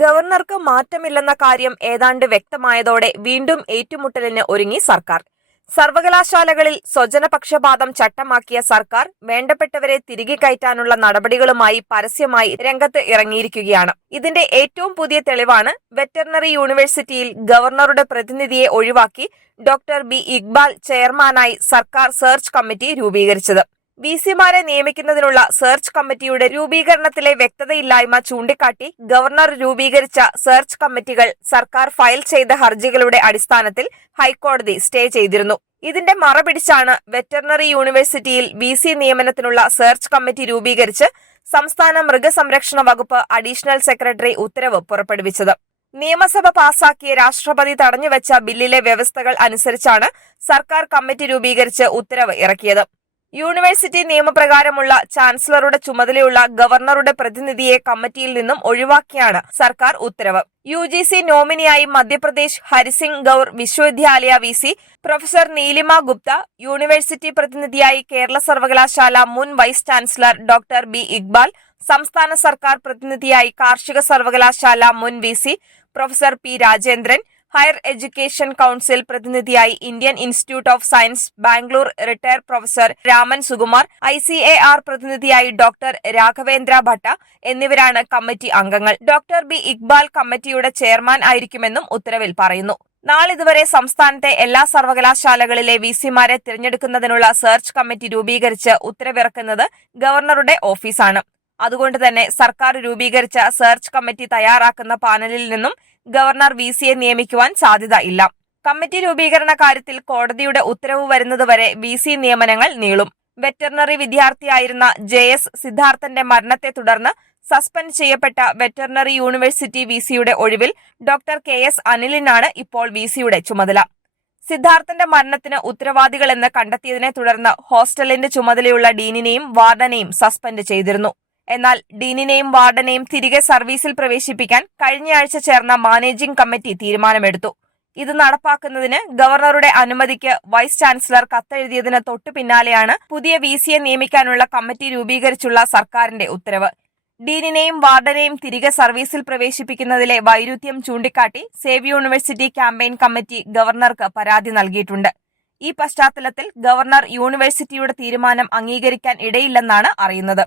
ഗവർണർക്ക് മാറ്റമില്ലെന്ന കാര്യം ഏതാണ്ട് വ്യക്തമായതോടെ വീണ്ടും ഏറ്റുമുട്ടലിന് ഒരുങ്ങി സർക്കാർ. സർവകലാശാലകളിൽ സ്വജനപക്ഷപാതം ചട്ടമാക്കിയ സർക്കാർ വേണ്ടപ്പെട്ടവരെ തിരികെ കയറ്റാനുള്ള നടപടികളുമായി പരസ്യമായി രംഗത്ത് ഇറങ്ങിയിരിക്കുകയാണ്. ഇതിന്റെ ഏറ്റവും പുതിയ തെളിവാണ് വെറ്ററിനറി യൂണിവേഴ്സിറ്റിയിൽ ഗവർണറുടെ പ്രതിനിധിയെ ഒഴിവാക്കി ഡോക്ടർ ബി ഇക്ബാൽ ചെയർമാനായി സർക്കാർ സെർച്ച് കമ്മിറ്റി രൂപീകരിച്ചത്. വിസിമാരെ നിയമിക്കുന്നതിനുള്ള സെർച്ച് കമ്മിറ്റിയുടെ രൂപീകരണത്തിലെ വ്യക്തതയില്ലായ്മ ചൂണ്ടിക്കാട്ടി ഗവർണർ രൂപീകരിച്ച സെർച്ച് കമ്മിറ്റികൾ സർക്കാർ ഫയൽ ചെയ്ത ഹർജികളുടെ അടിസ്ഥാനത്തിൽ ഹൈക്കോടതി സ്റ്റേ ചെയ്തിരുന്നു. ഇതിന്റെ മറപിടിച്ചാണ് വെറ്ററിനറി യൂണിവേഴ്സിറ്റിയിൽ വിസി നിയമനത്തിനുള്ള സെർച്ച് കമ്മിറ്റി രൂപീകരിച്ച് സംസ്ഥാന മൃഗസംരക്ഷണ വകുപ്പ് അഡീഷണൽ സെക്രട്ടറി ഉത്തരവ് പുറപ്പെടുവിച്ചത്. നിയമസഭ പാസാക്കിയ രാഷ്ട്രപതി തടഞ്ഞുവെച്ച ബില്ലിലെ വ്യവസ്ഥകൾ അനുസരിച്ചാണ് സർക്കാർ കമ്മിറ്റി രൂപീകരിച്ച് ഉത്തരവ് ഇറക്കിയത്. യൂണിവേഴ്സിറ്റി നിയമപ്രകാരമുള്ള ചാൻസലറുടെ ചുമതലയുള്ള ഗവർണറുടെ പ്രതിനിധിയെ കമ്മിറ്റിയിൽ നിന്നും ഒഴിവാക്കിയാണ് സർക്കാർ ഉത്തരവ്. യുജിസി നോമിനിയായി Madhya Pradesh Hari Singh Gour Vishwavidyalaya VC professor Neelima Gupta, university പ്രതിനിധിയായി കേരള സർവകലാശാല മുൻ vice chancellor doctor B Iqbal, സംസ്ഥാന സർക്കാർ പ്രതിനിധിയായി കാർഷിക സർവകലാശാല മുൻ VC professor P Rajendran, higher education council പ്രതിനിധിയായി Indian Institute of Science Bangalore retire professor Raman Sukumar, ICAR പ്രതിനിധിയായി ഡോക്ടർ രാഘവേന്ദ്ര ഭട്ട എന്നിവരാണ് കമ്മിറ്റി അംഗങ്ങൾ. ഡോക്ടർ ബി ഇക്ബാൽ കമ്മിറ്റിയുടെ ചെയർമാൻ ആയിരിക്കുമെന്നും ഉത്തരവിൽ പറയുന്നു. നാളിതുവരെ സംസ്ഥാനത്തെ എല്ലാ സർവകലാശാലകളിലെ വിസിമാരെ തിരഞ്ഞെടുക്കുന്നതിനുള്ള സെർച്ച് കമ്മിറ്റി രൂപീകരിച്ച് ഉത്തരവിറക്കുന്നത് ഗവർണറുടെ ഓഫീസാണ്. അതുകൊണ്ട് തന്നെ സർക്കാർ രൂപീകരിച്ച സെർച്ച് കമ്മിറ്റി തയ്യാറാക്കുന്ന പാനലിൽ നിന്നും ഗവർണർ വിസിയെ നിയമിക്കുവാൻ സാധ്യത ഇല്ല. കമ്മിറ്റി രൂപീകരണ കാര്യത്തിൽ കോടതിയുടെ ഉത്തരവ് വരുന്നതുവരെ വിസി നിയമനങ്ങൾ നീളും. വെറ്ററിനറി വിദ്യാർത്ഥിയായിരുന്ന JS സിദ്ധാർത്ഥന്റെ മരണത്തെ തുടർന്ന് സസ്പെൻഡ് ചെയ്യപ്പെട്ട വെറ്ററിനറി യൂണിവേഴ്സിറ്റി വിസിയുടെ ഒഴിവിൽ ഡോക്ടർ KS അനിലിനാണ് ഇപ്പോൾ വിസിയുടെ ചുമതല. സിദ്ധാർത്ഥന്റെ മരണത്തിന് ഉത്തരവാദികളെന്ന് കണ്ടെത്തിയതിനെ തുടർന്ന് ഹോസ്റ്റലിന്റെ ചുമതലയുള്ള ഡീനിനെയും വാർഡനെയും സസ്പെൻഡ് ചെയ്തിരുന്നു. എന്നാൽ ഡീനിനെയും വാർഡനെയും തിരികെ സർവീസിൽ പ്രവേശിപ്പിക്കാൻ കഴിഞ്ഞയാഴ്ച ചേർന്ന മാനേജിംഗ് കമ്മിറ്റി തീരുമാനമെടുത്തു. ഇത് നടപ്പാക്കുന്നതിന് ഗവർണറുടെ അനുമതിക്ക് വൈസ് ചാൻസലർ കത്തെഴുതിയതിന് തൊട്ടു പിന്നാലെയാണ് പുതിയ വിസിയെ നിയമിക്കാനുള്ള കമ്മിറ്റി രൂപീകരിച്ചുള്ള സർക്കാരിന്റെ ഉത്തരവ്. ഡീനിനെയും വാർഡനെയും തിരികെ സർവീസിൽ പ്രവേശിപ്പിക്കുന്നതിലെ വൈരുദ്ധ്യം ചൂണ്ടിക്കാട്ടി സേവ് യൂണിവേഴ്സിറ്റി ക്യാമ്പയിൻ കമ്മിറ്റി ഗവർണർക്ക് പരാതി നൽകിയിട്ടുണ്ട്. ഈ പശ്ചാത്തലത്തിൽ ഗവർണർ യൂണിവേഴ്സിറ്റിയുടെ തീരുമാനം അംഗീകരിക്കാൻ ഇടയില്ലെന്നാണ് അറിയുന്നത്.